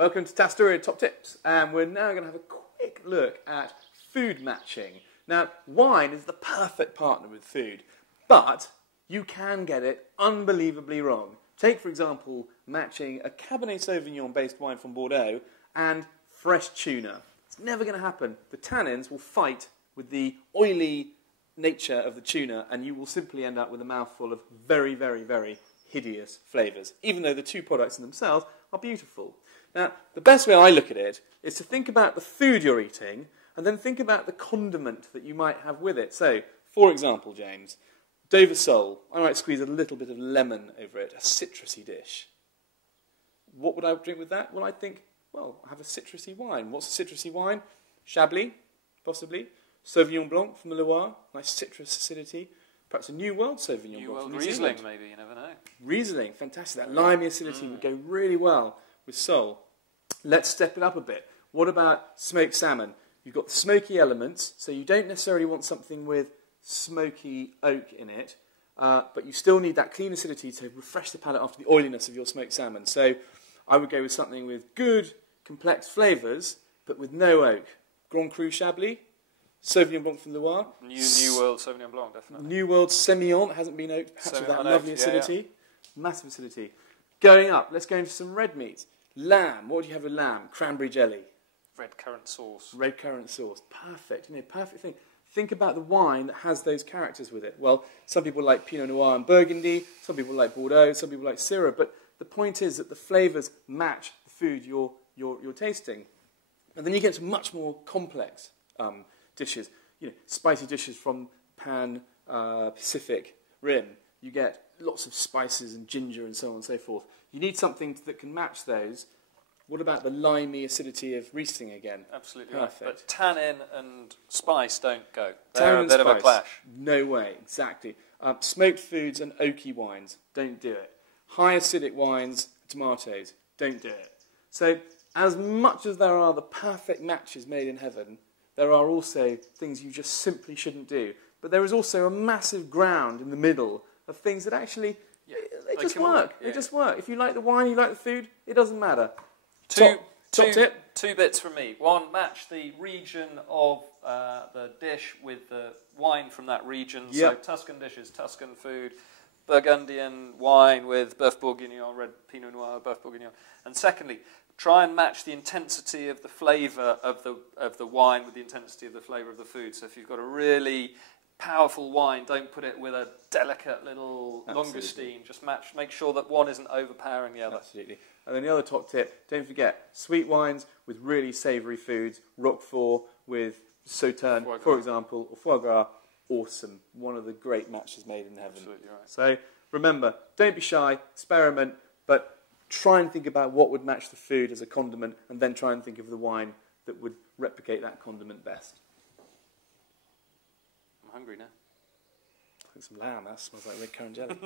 Welcome to Tastoria Top Tips, and we're now going to have a quick look at food matching. Now, wine is the perfect partner with food, but you can get it unbelievably wrong. Take, for example, matching a Cabernet Sauvignon based wine from Bordeaux and fresh tuna. It's never going to happen. The tannins will fight with the oily nature of the tuna, and you will simply end up with a mouthful of very, very, very hideous flavours, even though the two products in themselves are beautiful. Now, the best way I look at it is to think about the food you're eating and then think about the condiment that you might have with it. So, for example, James, Dover sole, I might squeeze a little bit of lemon over it, a citrusy dish. What would I drink with that? Well, I think, well, I have a citrusy wine. What's a citrusy wine? Chablis, possibly. Sauvignon Blanc from the Loire, nice citrus acidity. Perhaps a New World Sauvignon Blanc from New Riesling, Zealand. maybe, you never know. Riesling, fantastic. That limey acidity would go really well with sole. Let's step it up a bit. What about smoked salmon? You've got the smoky elements, so you don't necessarily want something with smoky oak in it, but you still need that clean acidity to refresh the palate after the oiliness of your smoked salmon. So I would go with something with good, complex flavours, but with no oak. Grand Cru Chablis, Sauvignon Blanc from Loire. New World Sauvignon Blanc, definitely. New World Semillon, hasn't been oaked, perhaps with that lovely acidity. Yeah. Massive acidity. Going up, let's go into some red meat. Lamb, what do you have with lamb? Cranberry jelly. Red currant sauce. Red currant sauce, perfect, perfect thing. Think about the wine that has those characters with it. Well, some people like Pinot Noir and Burgundy, some people like Bordeaux, some people like Syrah, but the point is that the flavours match the food you're tasting. And then you get to much more complex dishes. You know, spicy dishes from Pan Pacific Rim. You get lots of spices and ginger and so on and so forth. You need something that can match those. What about the limey acidity of Riesling again? Absolutely perfect. Right. But tannin and spice don't go. Tannin They're a bit of a clash. No way, exactly. Smoked foods and oaky wines, don't do it. High acidic wines, tomatoes, don't do it. So as much as there are the perfect matches made in heaven, there are also things you just simply shouldn't do. But there is also a massive ground in the middle of things that actually, they just work. They just work. If you like the wine, you like the food, it doesn't matter. Top tip. Two bits from me. One, match the region of the dish with the wine from that region. Yep. So Tuscan dishes, Tuscan food. Burgundian wine with Boeuf Bourguignon, red Pinot Noir, Boeuf Bourguignon. And secondly, try and match the intensity of the flavour of the wine with the intensity of the flavour of the food. So if you've got a really powerful wine, don't put it with a delicate little langoustine. Just make sure that one isn't overpowering the other. Absolutely. And then the other top tip, don't forget, sweet wines with really savoury foods, Roquefort with Sauterne, for example, or foie gras, awesome. One of the great matches made in heaven. Absolutely right. So remember, don't be shy, experiment, but try and think about what would match the food as a condiment, and then try and think of the wine that would replicate that condiment best. I'm hungry now. I think some lamb, that smells like red currant jelly.